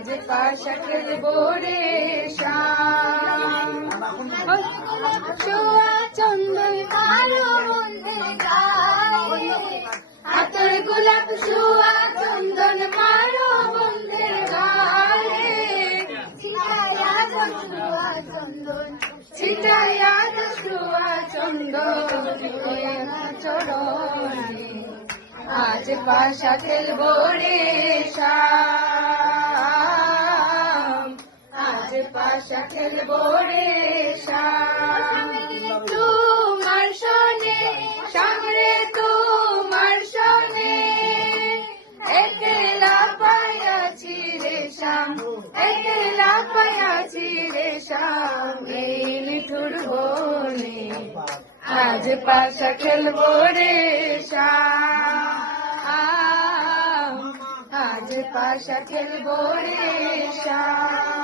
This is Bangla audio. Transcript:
আজ পাশা খেলবো রে শাম। ছোঁয়া চন্দন কালো মন্দির গায়ে, হাতের গোলাপ ছোঁয়া চন্দন মারো বন্ধের গায়ে। ছিটায়া ছোঁয়া চন্দন, ছিটায়া ছোঁয়া চন্দন চরণে, আজ পাশা খেলবো রে শাম। আজ পাশা খেলবো রে শাম। তোমার সনে সামনে তোমার সনে, একলা পায়াছি রে শাম, একলা পায়াছি রে শাম। এই নিঠুর বনে আজ পাশা খেলবো রে শাম। আজ পাশা খেলবো রে শাম।